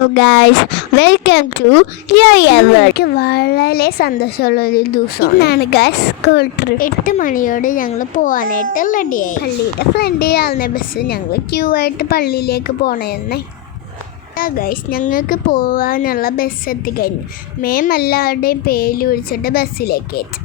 Hello guys, welcome to എനിക്ക് വളരെ സന്തോഷമുള്ള ഒരു ദിവസം. ഇന്നാണ് ഗായ്സ് സ്കൂൾ ട്രിപ്പ്. 8 മണിയോട് ഞങ്ങൾ പോകാനായിട്ട് റെഡിയായി. പള്ളിയുടെ ഫ്രണ്ടിലാവുന്ന ബസ് ഞങ്ങൾ ക്യൂ ആയിട്ട് പള്ളിയിലേക്ക് പോണേന്നേ. ഗൈസ്, ഞങ്ങൾക്ക് പോകാനുള്ള ബസ് എത്തിക്കഴിഞ്ഞു. മേം എല്ലാവരുടെയും പേര് വിളിച്ചിട്ട് ബസ്സിലേക്ക് കയറ്റി.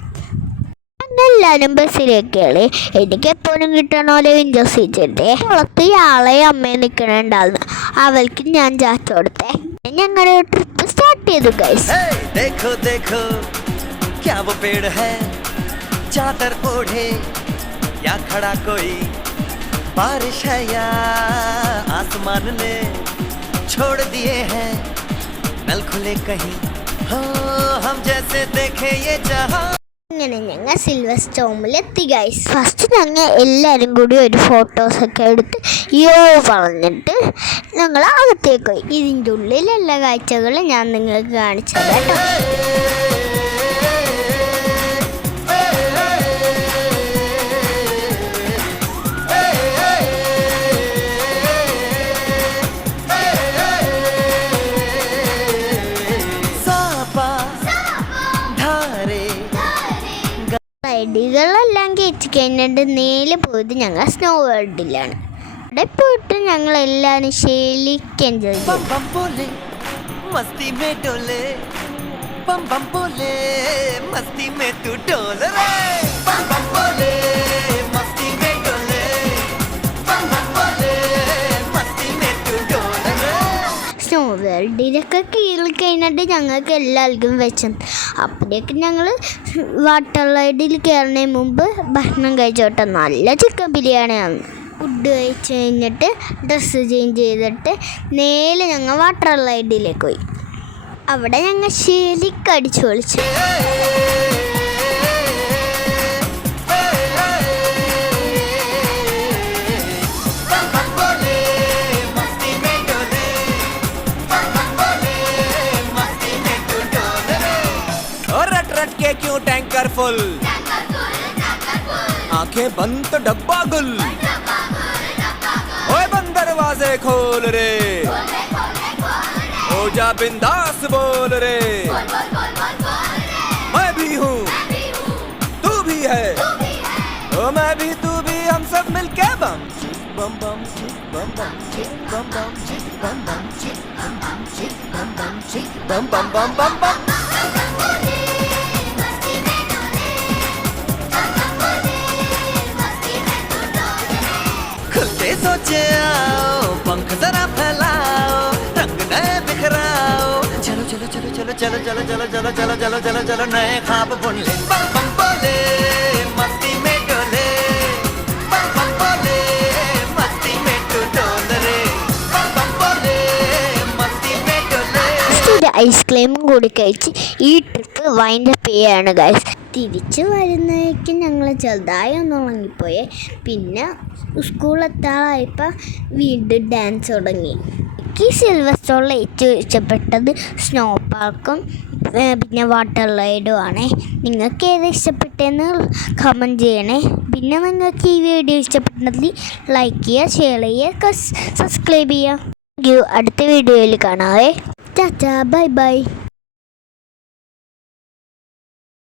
എല്ലാവരും ബസ്സിലേക്ക് കയറി. എനിക്ക് എപ്പോഴും കിട്ടണ വിൻഡോ സീറ്റിൻ്റെ പുറത്ത് ആളെയും അമ്മയും നിൽക്കണുണ്ടായിരുന്നു. അവൾക്ക് ഞാൻ ചാറ്റ് കൊടുത്തേ. ഞങ്ങളുടെ ട്രിപ്പ് സ്റ്റാർട്ട് ചെയ്തു ഗൈസ്. देखो देखो क्या वो पेड़ है चादर ओढ़े या खड़ा कोई बारिश है या आसमान ने छोड़ दिए हैं नल खुले कहीं हो हम जैसे देखे ये जहां. അങ്ങനെ ഞങ്ങൾ സിൽവർ സ്റ്റോമിലെത്തി ഗൈസ്. ഫസ്റ്റ് ഞങ്ങൾ എല്ലാവരും കൂടി ഒരു ഫോട്ടോസൊക്കെ എടുത്ത് പറഞ്ഞിട്ട് ഞങ്ങൾ അകത്തേക്ക് പോയി. ഇതിൻ്റെ ഉള്ളിലുള്ള കാഴ്ചകൾ ഞാൻ നിങ്ങൾക്ക് കാണിച്ചു തരാം കേട്ടോ. റൈഡുകളെല്ലാം കയറ്റി കഴിഞ്ഞിട്ട് നേരെ പോയത് ഞങ്ങൾ സ്നോ വേൾഡിലാണ്. അവിടെ പോയിട്ട് ഞങ്ങൾ എല്ലാവരും ശരിക്കും എൻജോയ് ചെയ്തു. मस्ती में डोले बम बम बोले मस्ती में तू डोल रे बम बम बोले मस्ती में डोले बम बम बोले मस्ती में तू डोल रे. സ്നോ വേൾഡിലൊക്കെ കീറി കഴിഞ്ഞിട്ട് ഞങ്ങൾക്ക് എല്ലാവർക്കും വെച്ചു. അപ്പോഴേക്ക് ഞങ്ങൾ വാട്ടർ റൈഡിൽ കയറുന്നതിന് മുമ്പ് ഭക്ഷണം കഴിച്ചോട്ടെ. നല്ല ചിക്കൻ ബിരിയാണിയാണ്. ഫുഡ് കഴിച്ച് കഴിഞ്ഞിട്ട് ഡ്രസ്സ് ചേഞ്ച് ചെയ്തിട്ട് നേരെ ഞങ്ങൾ വാട്ടർ റൈഡിലേക്ക് പോയി. അവിടെ ഞങ്ങൾ ശരിക്കും അടിച്ചു പൊളിച്ചു. के क्यों टैंकर फुल आंखें बंद तो डब्बा गुल ओए बंद दरवाजे खोल रे हो जा बिंदास बोल रे मैं भी हूँ तू भी है ओ मैं भी तू भी हम सब मिलके बम बम बम बम बम बम बम बम बम बम बम बम बम बम. खुलते सोचे आओ पंख जरा फैलाओ रंग नए बिखराओ चलो चलो चलो चलो चलो चलो चलो चलो चलो चलो चलो चलो नए ख्वाब बुन ले बम बम बोले मस्ती में डोले बम बम बोले मस्ती में तू डोल रे बम बम बोले मस्ती में डोले. ഐസ്ക്രീമും കൂടി കഴിച്ച് ഈ ട്രിപ്പ് വൈൻഡപ്പ് ചെയ്യാണ് ഗൈസ്. തിരിച്ച് വരുന്നേക്കും ഞങ്ങൾ ചെറുതായി ഒന്ന് ഉറങ്ങിപ്പോയേ. പിന്നെ സ്കൂളെത്താറായപ്പോൾ വീണ്ടും ഡാൻസ് തുടങ്ങി. എനിക്ക് സിൽവർ സ്റ്റോണിൽ ഏറ്റവും ഇഷ്ടപ്പെട്ടത് സ്നോ പാർക്കും പിന്നെ വാട്ടർ റൈഡും ആണേ. നിങ്ങൾക്ക് ഏത് ഇഷ്ടപ്പെട്ടെന്ന് കമൻറ്റ് ചെയ്യണേ. പിന്നെ നിങ്ങൾക്ക് ഈ വീഡിയോ ഇഷ്ടപ്പെട്ടെങ്കിൽ ലൈക്ക് ചെയ്യുക, ഷെയർ ചെയ്യുക, സബ്സ്ക്രൈബ് ചെയ്യുക. അടുത്ത വീഡിയോയിൽ കാണാവേ. Tata, bye bye.